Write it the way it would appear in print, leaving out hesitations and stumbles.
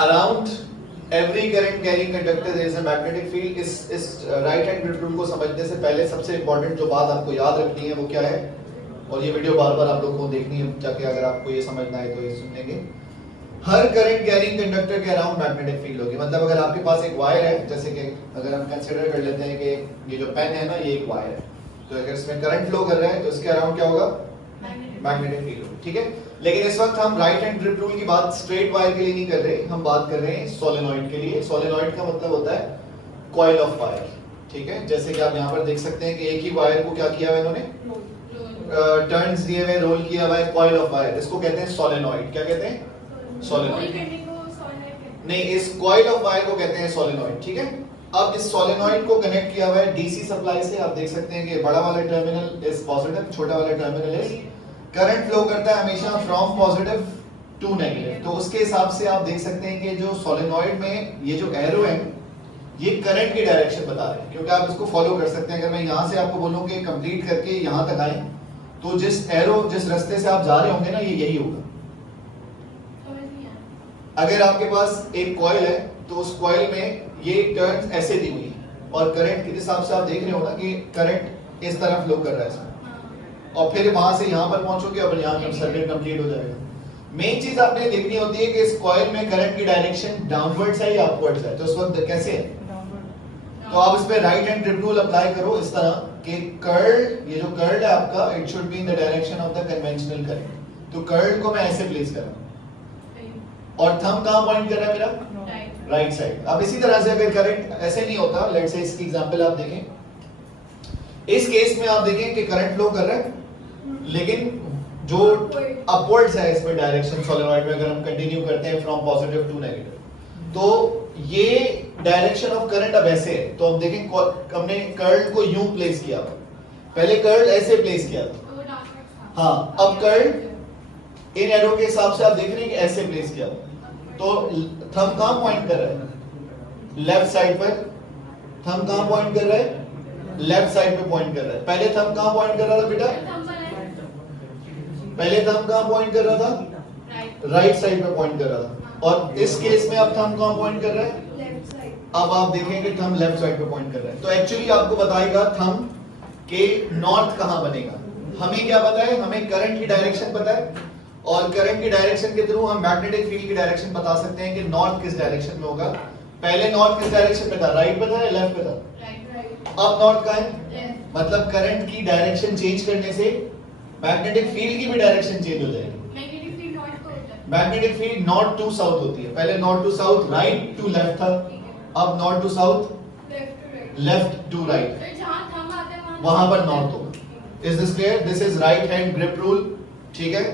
Around every current carrying conductor there is a magnetic field. इस right hand grip rule को समझने से पहले सबसे इंपॉर्टेंट जो बात आपको याद रखनी है वो क्या है, और ये वीडियो बार बार आप लोग को देखनी है ताकि अगर आपको ये समझना है तो ये सुन लेंगे। हर करंट कैरिंग कंडक्टर के अराउंड मैग्नेटिक फील्ड होगी। मतलब अगर आपके पास एक वायर है, जैसे कि अगर हम कंसीडर कर लेते हैं कि ये जो पेन है ना ये एक वायर है, तो अगर इसमें करंट फ्लो कर रहा है तो इसके अराउंड क्या होगा, मैग्नेटिक फील्ड होगी, ठीक है। लेकिन इस वक्त हम राइट हैंड ग्रिप रूल की बात स्ट्रेट वायर के लिए नहीं कर रहे, हम बात कर रहे हैं सोलेनॉइड के लिए। सोलेनॉइड का मतलब होता है कॉइल ऑफ वायर, ठीक है। जैसे कि आप यहाँ पर देख सकते हैं कि एक ही वायर को क्या किया है इन्होंने, टर्न्स दिए हुए, रोल किया हुआ है, कॉइल ऑफ वायर, इसको कहते हैं सोलेनॉइड। क्या कहते हैं, सोलेनॉइड। नहीं, इस कॉइल ऑफ वायर को कहते हैं सोलेनॉइड, ठीक है। अब इस सोलेनॉइड को कनेक्ट किया हुआ है डीसी सप्लाई से। आप देख सकते हैं कि बड़ा वाला टर्मिनल इज पॉजिटिव, छोटा वाला टर्मिनल इज, करंट फ्लो करता है हमेशा फ्रॉम पॉजिटिव टू नेगेटिव। तो उसके हिसाब से आप देख सकते हैं कि जो सोलेनॉइड में ये जो एरो है ये करंट की डायरेक्शन बता रहे हैं, क्योंकि आप इसको फॉलो कर सकते हैं। अगर मैं यहाँ से आपको बोलूं कि कंप्लीट करके यहाँ तक आए, तो जिस एरो जिस रास्ते से आप जा रहे होंगे ना ये यही होगा। अगर आपके पास एक कॉइल है तो उस कॉइल में ये टर्न्स ऐसे दी हुई है और करंट के हिसाब से आप देख रहे हो ना कि करंट इस तरफ फ्लो कर रहा है इसमें, और फिर वहां से यहाँ पर पहुंचोगे और यहाँ सर्किट कंप्लीट हो जाएगा। मेन चीज आपने देखनी होती है कि इस कॉइल में करंट की डायरेक्शन डाउनवर्ड्स है या अपवर्ड्स है। तो उस वक्त कैसे है, तो आप इस पे right hand grip rule apply करो इस तरह कि कर्ल, ये जो कर्ल है आपका, it should be in the direction of the conventional current. तो कर्ल को मैं ऐसे प्लेस कर रहा हूं और थंब कहां पॉइंट कर रहा है मेरा, राइट साइड। अब इसी तरह से अगर करंट ऐसे नहीं होता, लेट्स से इसकी एग्जांपल आप देखें, इस केस में आप देखें कि करंट फ्लो कर रहा है लेकिन जो अपवर्ड्स है इसमें डायरेक्शन सोलेनॉइड में, अगर हम कंटिन्यू करते हैं फ्रॉम पॉजिटिव टू नेगेटिव, तो ये डायरेक्शन ऑफ करंट अब ऐसे है। तो हम देखें हमने कर्ल को यूं प्लेस किया, पहले कर्ल ऐसे प्लेस किया था, हाँ, अब कर्ल इन एरो के हिसाब से आप देख रहे हैं कि ऐसे प्लेस किया। तो थंब कहां पॉइंट कर रहा है, लेफ्ट साइड पर। थंब कहां पॉइंट कर रहा है, लेफ्ट साइड पे पॉइंट कर रहा है। पहले थंब कहां पॉइंट कर रहा था बेटा, पहले थंब कहां पॉइंट कर रहा था, राइट साइड पे पॉइंट कर रहा था। और इस केस में अब थंब कहां पॉइंट कर रहा है, अब आप देखेंगे थंब लेफ्ट साइड पे पॉइंट कर रहा है। तो एक्चुअली आपको बताएगा थंब के नॉर्थ कहां बनेगा। हमें क्या पता है, हमें करंट की डायरेक्शन पता है, और करंट की डायरेक्शन के थ्रू हम मैग्नेटिक फील्ड की डायरेक्शन बता सकते हैं कि नॉर्थ किस डायरेक्शन में होगा। पहले नॉर्थ किस डायरेक्शन में था, राइट पे था या लेफ्ट पे था, अब नॉर्थ का है। मतलब करंट की डायरेक्शन चेंज करने से मैग्नेटिक फील्ड की भी डायरेक्शन चेंज हो जाएगी। Magnetic field north to south होती है, पहले north to south, right to left था, अब north to south, left to right, वहां पर नॉर्थ होगा। Is this clear, this is right hand grip rule, ठीक है।